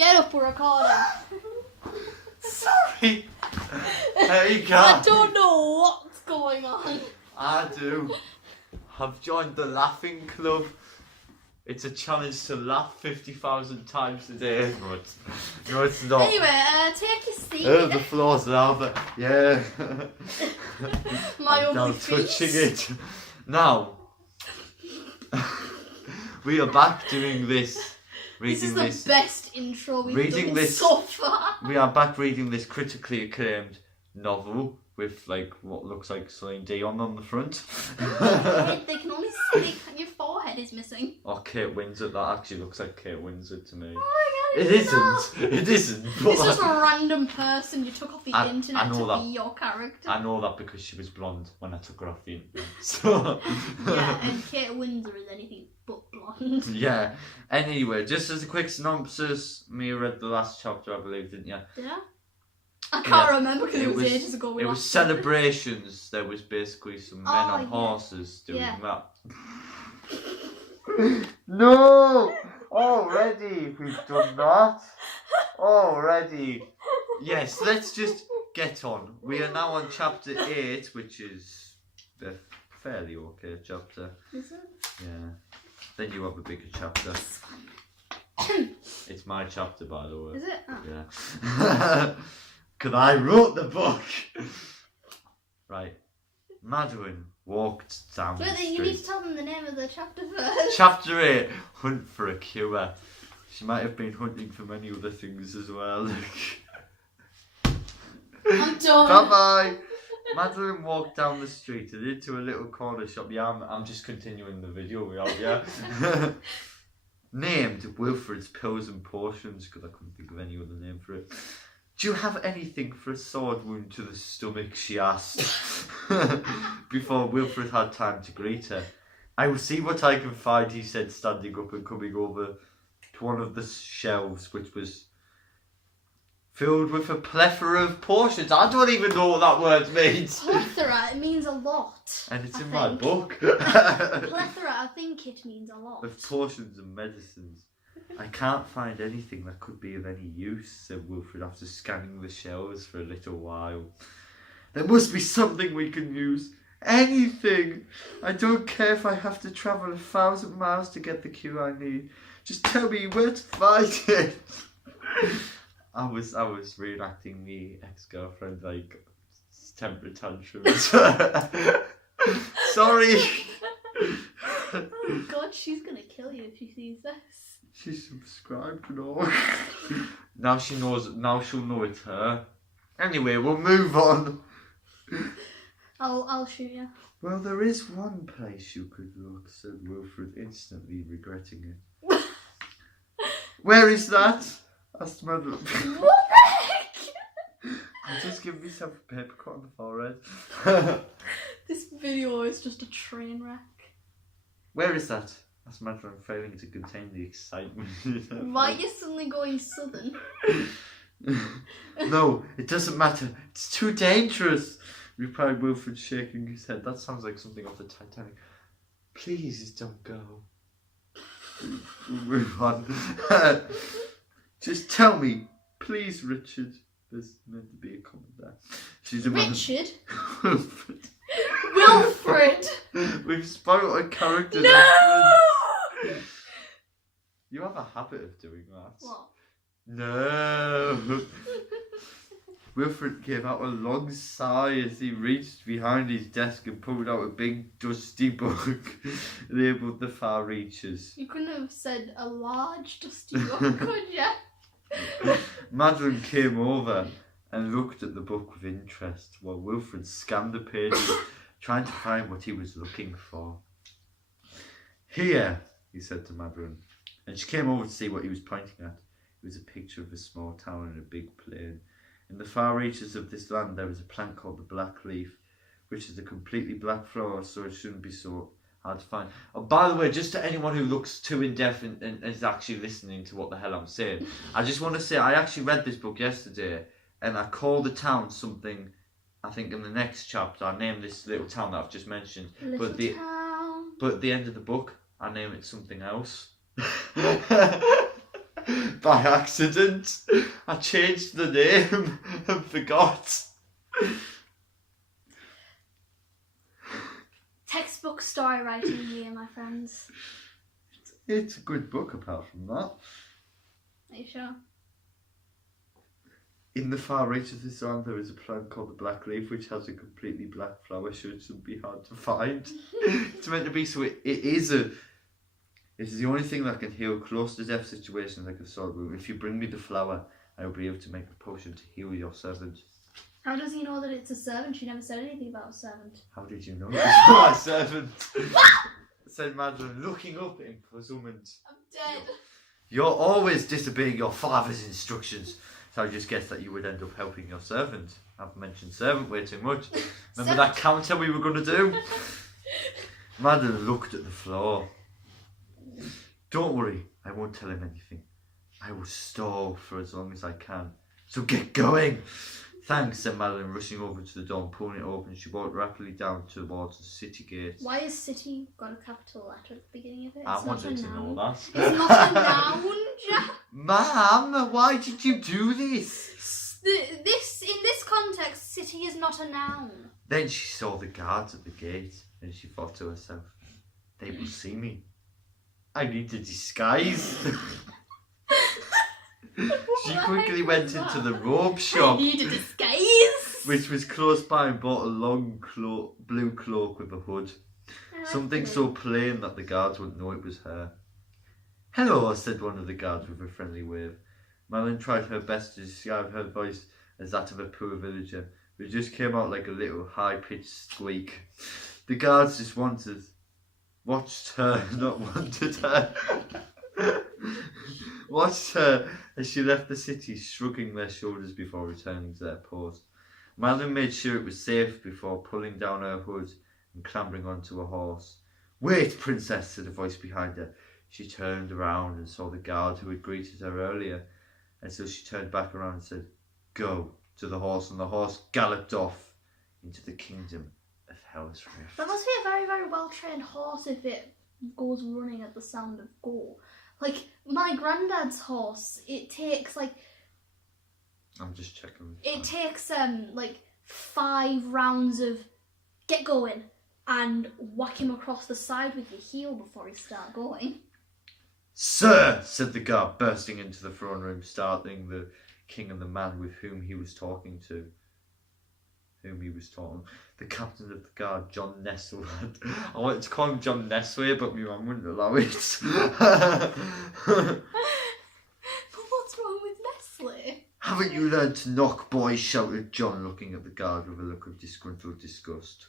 Get up, we're recording. Sorry. There you go. I don't know what's going on. I do. I've joined the laughing club. It's a challenge to laugh 50,000 times a day. No, it's not. Anyway, take a seat. The floor's lava. Yeah. My I'm now only touching feet. it. Now, we are back doing this. This is the best intro we've done so far. We are back reading this critically acclaimed novel with like what looks like Celine Dion on the front. They can only see your forehead is missing. Or Kate Winslet. That actually looks like Kate Winslet to me. Oh my god, It isn't. It isn't. It's just a random person you took off the internet to that. be your character. I know that because she was blonde when I took her off the internet. So yeah, and Kate Winslet is anything but blonde. Yeah. Anyway, just as a quick synopsis, Mia read the last chapter, I believe, didn't you? Yeah. I can't remember because it was ages ago. It was celebrations. There was basically some men on horses doing that. No! Already we've done that. Already. Yes, let's just get on. We are now on chapter 8, which is a fairly okay chapter. Is it? Yeah. Then you have a bigger chapter. It's my chapter, by the way. Is it? Oh. Yeah. Because I wrote the book. Right. Madelyn walked down the street. You need to tell them the name of the chapter first. Chapter 8, Hunt for a Cure. She might have been hunting for many other things as well. I'm done. Bye-bye. Madelyn walked down the street and into a little corner shop. Yeah, I'm just continuing the video we have, yeah. Named Wilfred's Pills and Potions, because I couldn't think of any other name for it. Do you have anything for a sword wound to the stomach, she asked, before Wilfred had time to greet her. I will see what I can find, he said, standing up and coming over to one of the shelves, which was filled with a plethora of potions. I don't even know what that word means. Plethora, it means a lot. And it's in my book. Plethora, I think it means a lot. Of potions and medicines. I can't find anything that could be of any use, said Wilfred after scanning the shelves for a little while. There must be something we can use. Anything. I don't care if I have to travel 1,000 miles to get the cure I need. Just tell me where to find it. I was reenacting the ex-girlfriend like temper tantrums. Sorry. Oh god, she's gonna kill you if she sees this. She's subscribed and all. Now she knows. Now she'll know it's her. Anyway, we'll move on. I'll shoot you. Well, there is one place you could look," said Wilfred, instantly regretting it. "Where is that?" asked Madelyn. What the heck? I just give myself a paper cut on the forehead. This video is just a train wreck. "Where is that?" asked Madelyn, failing to contain the excitement. Why are you suddenly going southern? "No, it doesn't matter. It's too dangerous," replied Wilfred, shaking his head. "That sounds like something off the Titanic. Please don't go." We'll move on. "Just tell me, please, Richard." There's meant to be a comment there. She's a Richard? Wilfred. Wilfred! We've spoiled a character. No! You have a habit of doing that. What? No. Wilfred gave out a long sigh as he reached behind his desk and pulled out a big dusty book labelled The Far Reaches. You couldn't have said a large dusty book, could you? Madelyn came over and looked at the book with interest while Wilfred scanned the pages, trying to find what he was looking for. "Here," he said to Madelyn, and she came over to see what he was pointing at. It was a picture of a small town and a big plain. In the far reaches of this land there was a plant called the black leaf, which is a completely black flower, so it shouldn't be so hard to find. Oh, by the way, just to anyone who looks too in-depth and is actually listening to what the hell I'm saying, I just want to say I actually read this book yesterday, and I call the town something, I think in the next chapter, I name this little town that I've just mentioned. But at the end of the book, I name it something else. by accident. I changed the name and forgot. Textbook story writing here, my friends. It's a good book apart from that. Are you sure? In the far right of this land there is a plant called the black leaf which has a completely black flower, so it shouldn't be hard to find. It's meant to be, so it is the only thing that can heal close to death situations like a sword wound. If you bring me the flower, I will be able to make a potion to heal your servant. How does he know that it's a servant? She never said anything about a servant. How did you know it was my servant? Said Madelyn, looking up in puzzlement. I'm dead. You're always disobeying your father's instructions. So I just guessed that you would end up helping your servant. I've mentioned servant way too much. Remember that counter we were going to do? Madelyn looked at the floor. Don't worry, I won't tell him anything. I will stall for as long as I can. So get going. Thanks, said Madelyn, rushing over to the door and pulling it open. She walked rapidly down towards the city gate. Why has city got a capital letter at the beginning of it? I wanted to know that. It's not a noun, Jack. Ma'am, why did you do this? In this context, city is not a noun. Then she saw the guards at the gate and she thought to herself, they will see me. I need to disguise. She quickly went into the robe shop. I need a disguise. Which was close by, and bought a long blue cloak with a hood. Something so plain that the guards wouldn't know it was her. Hello, said one of the guards with a friendly wave. Madelyn tried her best to describe her voice as that of a poor villager, but it just came out like a little high-pitched squeak. The guards just watched her as she left the city, shrugging their shoulders before returning to their post. Madelyn made sure it was safe before pulling down her hood and clambering onto a horse. Wait, princess, said a voice behind her. She turned around and saw the guard who had greeted her earlier, and so she turned back around and said, Go, to the horse, and the horse galloped off into the kingdom of Hell's Rift. That must be a very, very well-trained horse if it goes running at the sound of go. Like, my granddad's horse, it takes, like... I'm just checking. It takes, 5 rounds of get going and whack him across the side with your heel before he start going. Sir, said the guard, bursting into the throne room, startling the king and the man with whom he was talking. The captain of the guard, John Nestle. I wanted to call him John Nestle, but my mum wouldn't allow it. But what's wrong with Nestle? Haven't you learned to knock, boy? Shouted John, looking at the guard with a look of disgruntled disgust.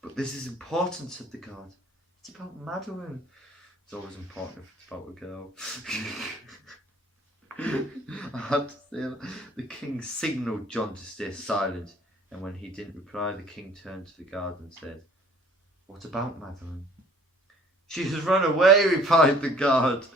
But this is important, said the guard. It's about Madelyn. It's always important if it's about a girl. I had to say that. The king signalled John to stay silent, and when he didn't reply, the king turned to the guard and said, What about Madelyn? She has run away, replied the guard.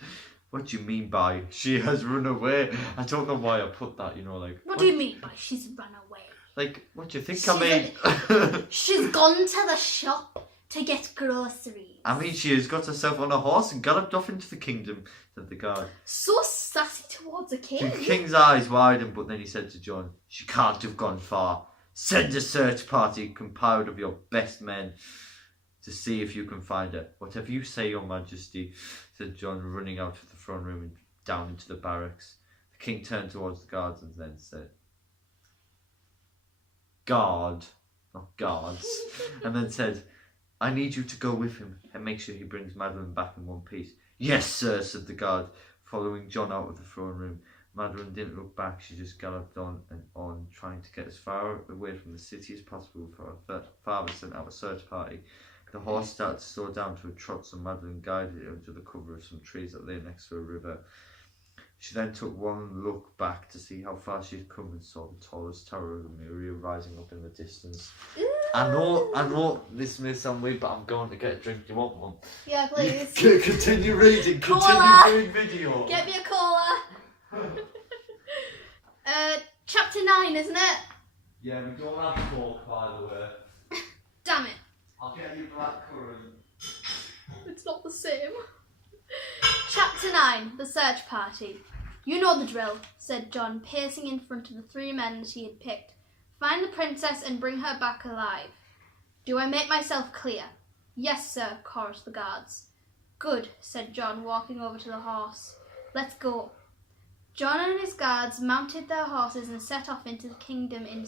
What do you mean by she has run away? I don't know why I put that, What do you mean by she's run away? Like, what do you think I mean? She's gone to the shop to get groceries. I mean, she has got herself on a horse and galloped off into the kingdom, said the guard. So sassy towards a king. The king's eyes widened, but then he said to John, She can't have gone far. Send a search party compiled of your best men to see if you can find her. Whatever you say, your majesty, said John, running out of the throne room and down into the barracks. The king turned towards the guards and then said, Guard, not guards, and then said, I need you to go with him and make sure he brings Madelyn back in one piece. Yes, sir, said the guard, following John out of the throne room. Madelyn didn't look back, she just galloped on and on, trying to get as far away from the city as possible before her father sent out a search party. The horse started to slow down to a trot, so Madelyn guided it under the cover of some trees that lay next to a river. She then took one look back to see how far she had come and saw the tallest tower of the Muria rising up in the distance. Ooh. I know this may sound weird, but I'm going to get a drink. Do you want one? Yeah, please. Continue reading, Cola. continue doing video. Get me a cola. Chapter 9, isn't it? Yeah, we don't have pork, by the way. Damn it. I'll get you black currant. It's not the same. Chapter 9. The Search Party. You know the drill, said John, pacing in front of the 3 men that he had picked. Find the princess and bring her back alive. Do I make myself clear? Yes, sir, chorused the guards. Good, said John, walking over to the horse. Let's go. John and his guards mounted their horses and set off into the kingdom in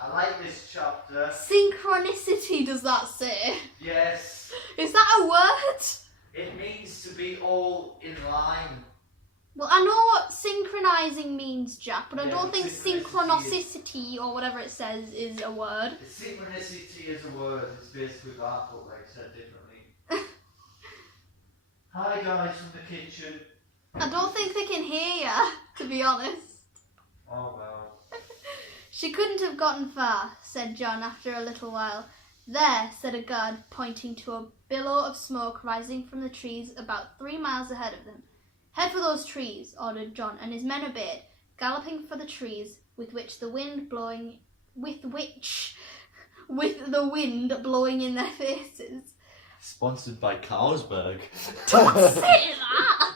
I like this chapter. Synchronicity, does that say? Yes. Is that a word? It means to be all in line. Well, I know what synchronizing means, Jack, but I Yeah, don't think synchronicity synchronicity or whatever it says is a word. Synchronicity is a word. It's basically that, but like said differently. Hi guys from the kitchen. I don't think they can hear you, to be honest. Oh well. She couldn't have gotten far, said John after a little while. There, said a guard, pointing to a billow of smoke rising from the trees about 3 miles ahead of them. Head for those trees, ordered John, and his men obeyed, galloping for the trees, with the wind blowing in their faces. Sponsored by Carlsberg. Don't say that!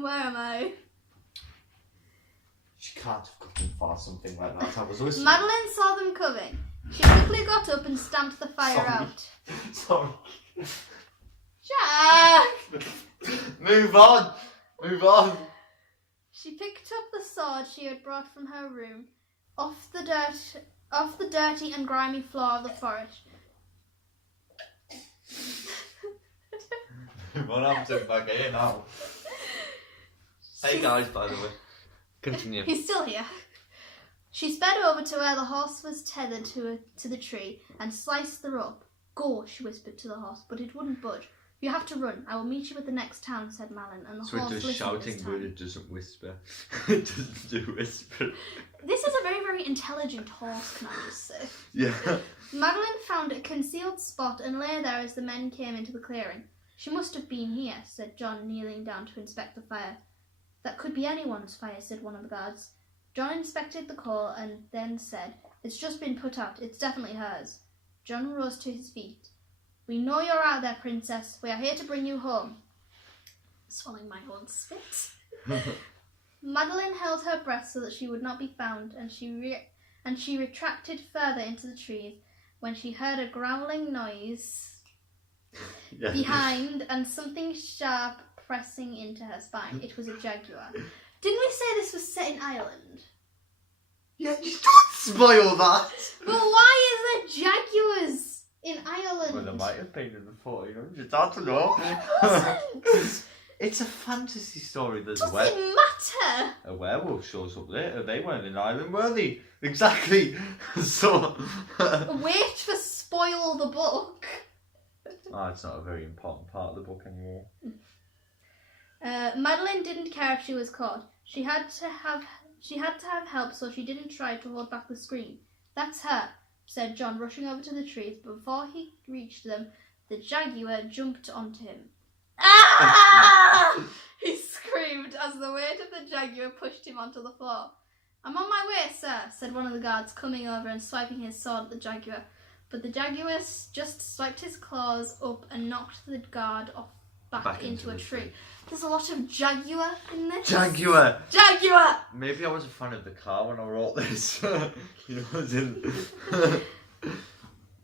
Where am I? She can't have gotten far, something like that. I was listening. Madelyn saw them coming. She quickly got up and stamped the fire out. Sorry. Jack! Move on! Move on! She picked up the sword she had brought from her room off the dirty and grimy floor of the forest. What happened back here now? Hey guys, by the way. Continue. He's still here. She sped over to where the horse was tethered to the tree and sliced the rope. Go, she whispered to the horse, but it wouldn't budge. You have to run. I will meet you at the next town, said Madelyn, and the So horse it does listened shouting, this but time. it doesn't whisper. It doesn't do whisper. This is a very, very intelligent horse, can I just say. Yeah. Madelyn found a concealed spot and lay there as the men came into the clearing. She must have been here, said John, kneeling down to inspect the fire. That could be anyone's fire, said one of the guards. John inspected the coal and then said, It's just been put out. It's definitely hers. John rose to his feet. We know you're out there, princess. We are here to bring you home. Swallowing my own spit. Madelyn held her breath so that she would not be found, and she retracted further into the trees when she heard a growling noise behind and something sharp pressing into her spine. It was a jaguar. Didn't we say this was set in Ireland? Yeah, you don't spoil that! But why is there jaguars in Ireland? Well, there might have been in the 1400s. I don't know. It wasn't! It's a fantasy story. There's Does it matter? a werewolf shows up later. They weren't in Ireland, were they? Exactly. So. Wait for spoil the book. It's not a very important part of the book anymore. Madelyn didn't care if she was caught. She had to have help, so she didn't try to hold back the scream. That's her, said John, rushing over to the trees. But before he reached them, the jaguar jumped onto him. Ah! He screamed as the weight of the jaguar pushed him onto the floor. I'm on my way, sir, said one of the guards, coming over and swiping his sword at the jaguar. But the jaguar just swiped his claws up and knocked the guard back into a tree. There's a lot of jaguar in this. Jaguar! Jaguar! Maybe I was a fan of the car when I wrote this. You know, as in.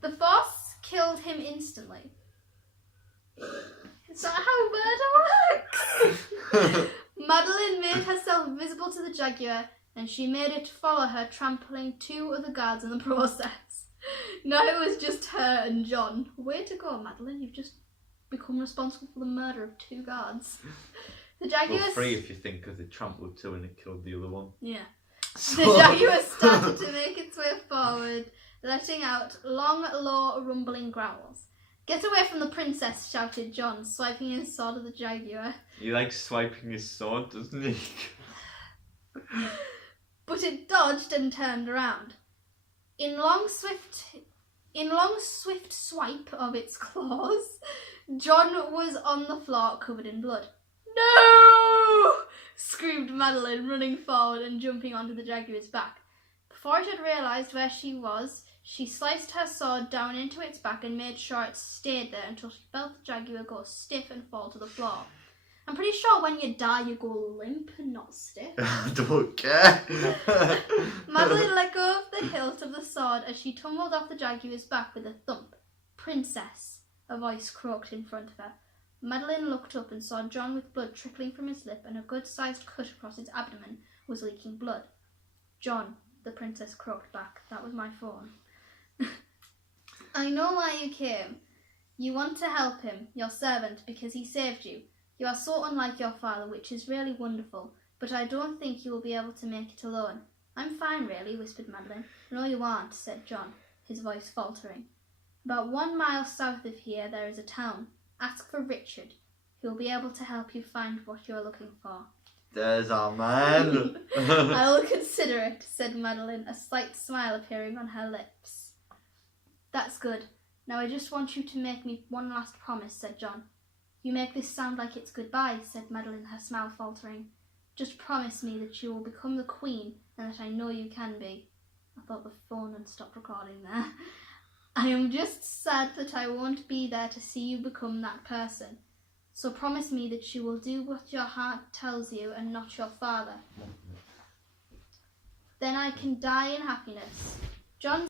The force killed him instantly. Is that how murder works? Madelyn made herself visible to the jaguar, and she made it follow her, trampling 2 of the guards in the process. Now it was just her and John. Way to go, Madelyn. You've just become responsible for the murder of 2 guards. The jaguar... Well, 3 if you think, because it trampled 2 and it killed the other one. Yeah. So... The jaguar started to make its way forward, letting out long, low, rumbling growls. Get away from the princess, shouted John, swiping his sword at the jaguar. He likes swiping his sword, doesn't he? But it dodged and turned around. In long, swift swipe of its claws, John was on the floor covered in blood. No! Screamed Madelyn, running forward and jumping onto the jaguar's back. Before it had realised where she was, She sliced her sword down into its back and made sure it stayed there until she felt the jaguar go stiff and fall to the floor. I'm pretty sure when you die you go limp and not stiff. I don't care. Madelyn let go of the hilt of the sword as she tumbled off the jaguar's back with a thump. "Princess," a voice croaked in front of her. Madelyn looked up and saw John with blood trickling from his lip and a good-sized cut across his abdomen was leaking blood. "John," the princess croaked back. That was my phone. "I know why you came. You want to help him, your servant, because he saved you. You are so unlike your father, which is really wonderful, but I don't think you will be able to make it alone." "I'm fine, really," whispered Madelyn. "No, you aren't," said John, his voice faltering. "About 1 mile south of here there is a town. Ask for Richard. He will be able to help you find what you are looking for." There's our man. "I will consider it," said Madelyn, a slight smile appearing on her lips. "That's good. Now I just want you to make me one last promise," said John. "You make this sound like it's goodbye," said Madelyn, her smile faltering. "Just promise me that you will become the queen and that I know you can be." I thought the phone had stopped recording there. "I am just sad that I won't be there to see you become that person. So promise me that you will do what your heart tells you and not your father. Then I can die in happiness." John